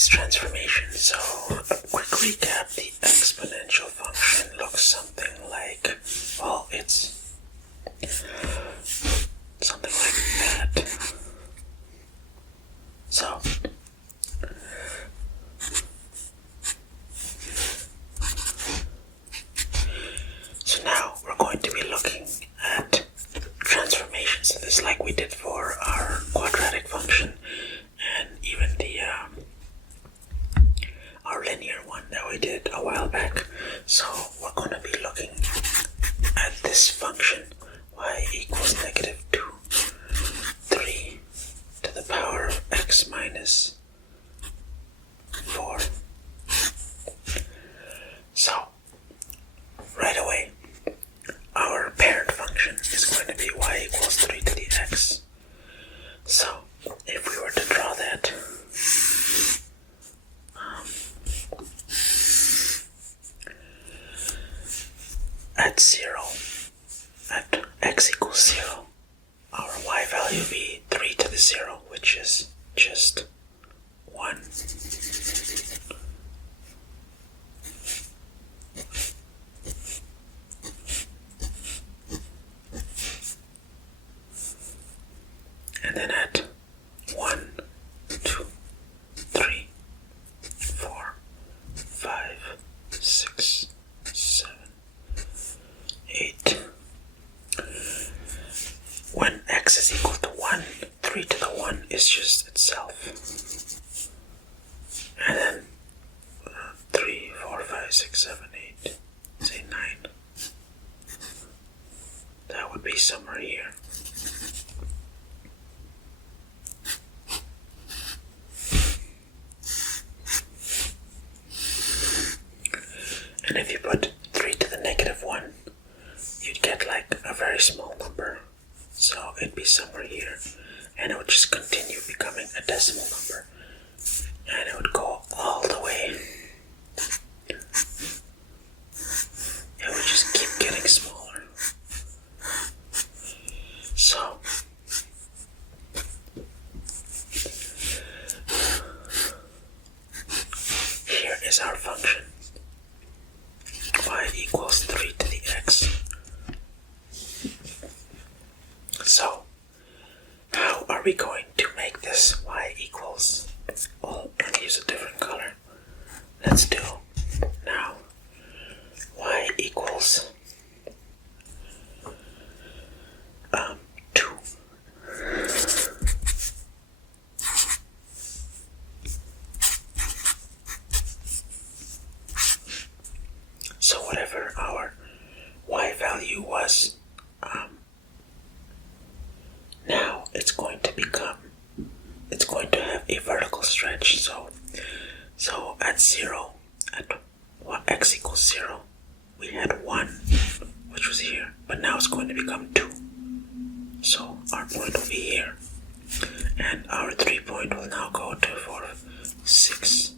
this transformation. So a quick recap, the exponential function looks something like, well, it's something like that. So now we're going to be looking at transformations of this like we did for our quadratic function and even the our linear one that we did a while back. So we're going to be looking at this function y equals negative 2, 3 to the power of x minus 4. So right away, our parent function is going to be y equals 3 to the x. So if we were to draw that, at 0, at x equals 0, our y value will be 3 to the 0, which is just 1. And then at 1, 2, 3, 4, 5, 6, 7, 8. When x is equal to 1, 3 to the 1 is just itself. And then 3, 4, 5, 6, 7, 8, say 9. That would be somewhere here. And if you put 3 to the negative 1, you'd get like a very small number. So it'd be somewhere here. And it would just continue becoming a decimal number. And it would go all the way. It would just keep getting smaller. So here is our function. Y equals 3 to the x. So, how are we going to make this y equals, well, I'm going to use a different color. Let's do now y equals 2. So whatever our y value was, now it's going to have a vertical stretch. So at 0, at x equals 0, we had 1, which was here, but now it's going to become 2. So our point will be here, and our 3 point will now go to 4, 6,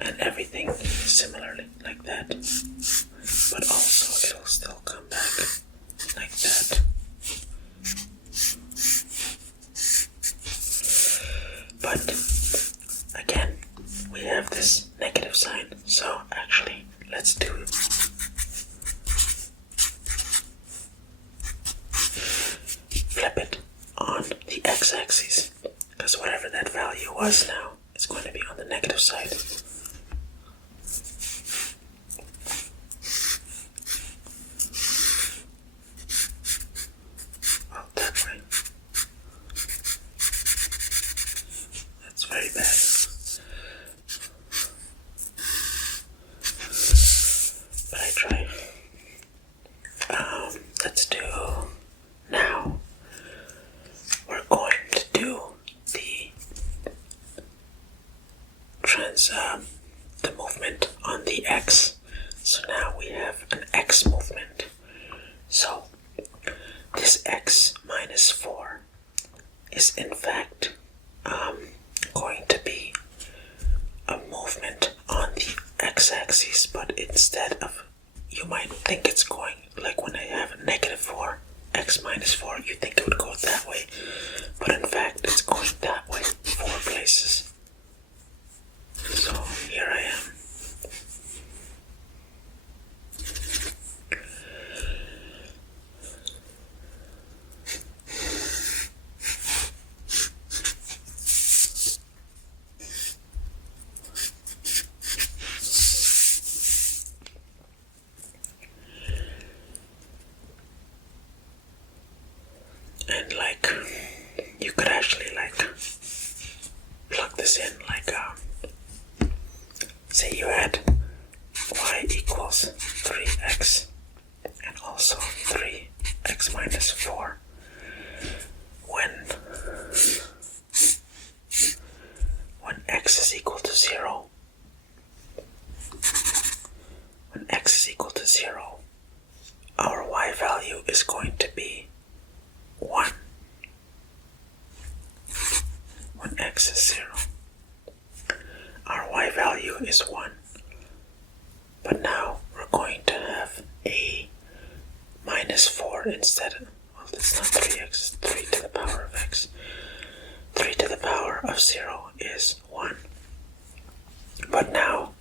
and everything similarly like that. But also it'll still come back like that. But again, we have this negative sign, so actually let's do flip it on the x-axis, because whatever that value was now, it's going to be on the negative side. Well, that way. That's very bad. But I try. Let's do now. We're going to do the movement on the x. So now we have an x movement. So this x minus 4 is in fact going to be a movement on the x-axis, but instead of, you might think it's going, like when I have a negative 4, x minus 4, you think it would go that way, but in fact it's going that way 4 places. And like, you could actually like plug this in, like say you had y equals 3x and also 3x minus 4. When x is equal to 0, our y value is going to be 1. When x is 0, our y value is 1. But now we're going to have a minus 4 instead of, well, it's not 3x, it's 3 to the power of x. 3 to the power of 0 is 1. But now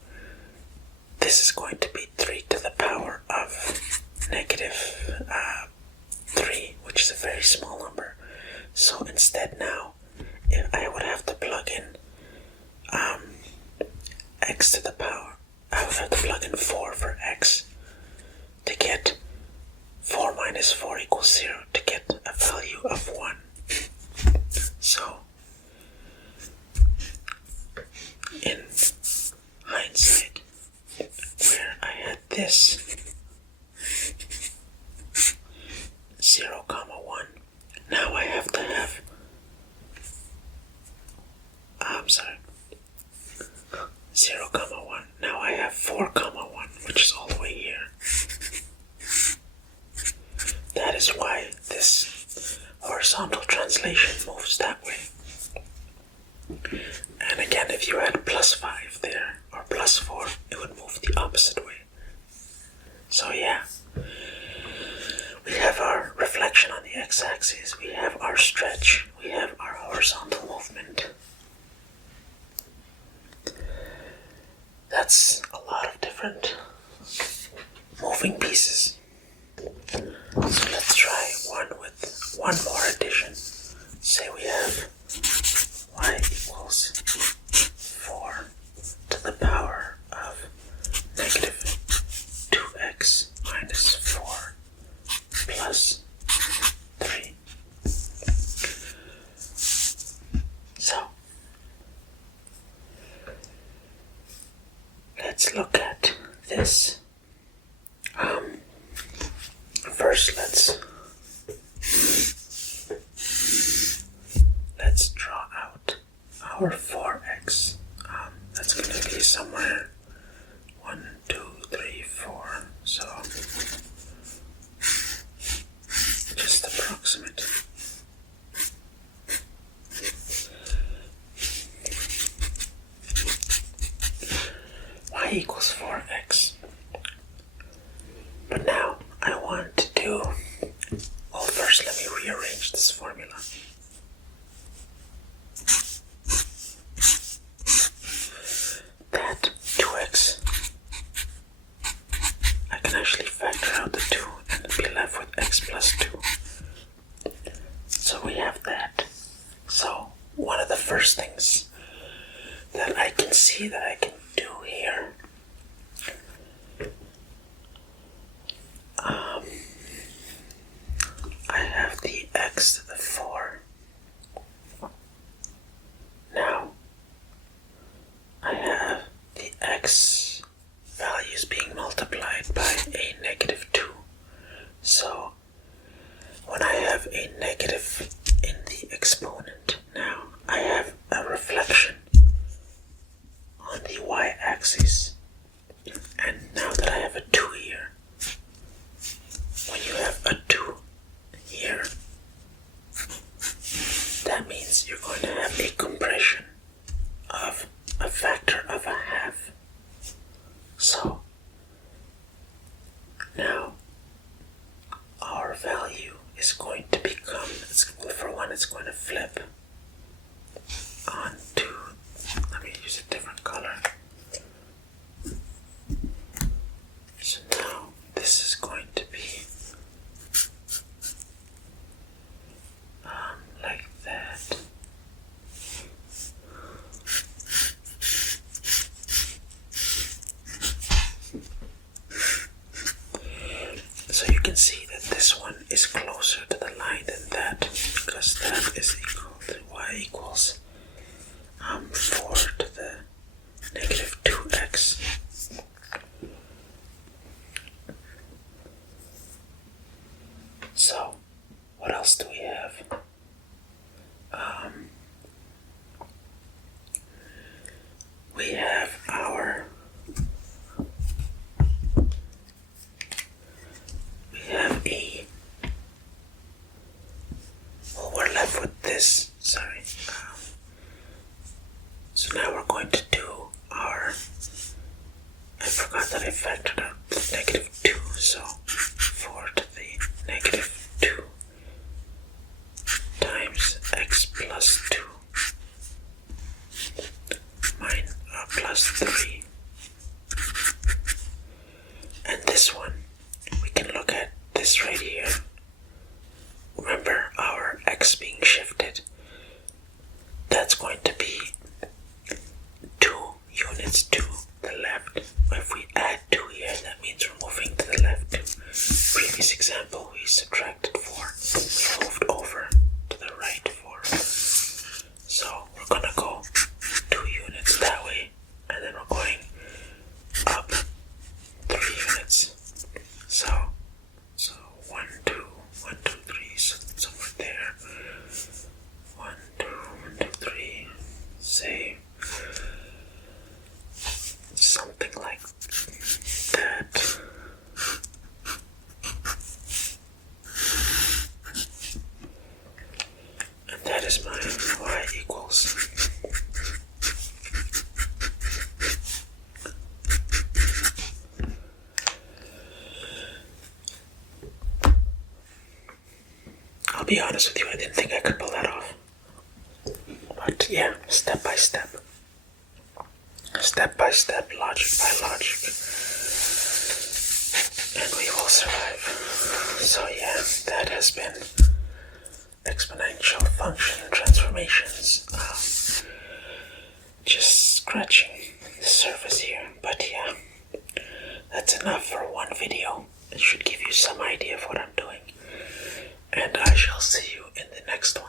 this is going to be 3 to the power of negative 3, which is a very small number. So instead now, if I would have to plug in x to the power, I would have to plug in 4 for x to get 4 minus 4 equals 0 to get a value of 1. So in hindsight, where I had this 0, 1, now I have to have, 0, 1, now I have 4, 1, which is all the way here. That is why this horizontal translation moves that way. And again, if you had plus 5 there, or plus 4, it would move the opposite way. So yeah, we have our reflection on the x-axis, we have our stretch, we have our horizontal movement. That's a lot of different moving pieces. So let's try one with one more addition. Say we have y equals 4 to the power of negative 2x minus 4 plus 3. So let's look at this. First, let's draw out our 4x. That's going to be somewhere 1, 2, 3, 4. So just approximate. Y equals 4x. But now I want to do, well, first let me rearrange this formula. That 2x, I can actually factor out the 2 and be left with x plus 2. So we have that. So one of the first things that I can see that I can do here, I have the x to the 4. Now I have the x values being multiplied by a negative 2. So when I have a negative in the exponent, now I have a reflection on the y-axis. And now that I have a 2 here, when you have a 2 here, that means you're going to have a compression of a factor of a half. So now our value is going to become, for one, it's going to flip onto, let me use a different color. So now this is going to be like that. So you can see that this one is closer to the line than that. because that is equal to y equals 4 to the negative 2x. So, what else do we have? We have well, we're left with this, sorry. So now we're going to do I forgot that I factored out the negative 2, so 4 to the negative 2 times x plus 2 plus 3. And this one, we can look at this right here. Remember our x being shifted. That's going to be 2 units to the left. If we add 2 here, that means we're moving to the left. Previous example, we subtracted 4. We moved over to the right 4. So we're gonna go 2 units that way, and then we're going up 3 units. So 1, 2, 1, 2, 3, so somewhere there. 1, 2, 1, 2, 3. Say something like that. And that is my y equals. I'll be honest with you, I didn't think I could pull that off. But yeah, step by step. Step by step, logic by logic. And we will survive. So yeah, that has been exponential function transformations. Just scratching the surface here. But yeah, that's enough for one video. It should give you some idea of what I'm doing. And I shall see you in the next one.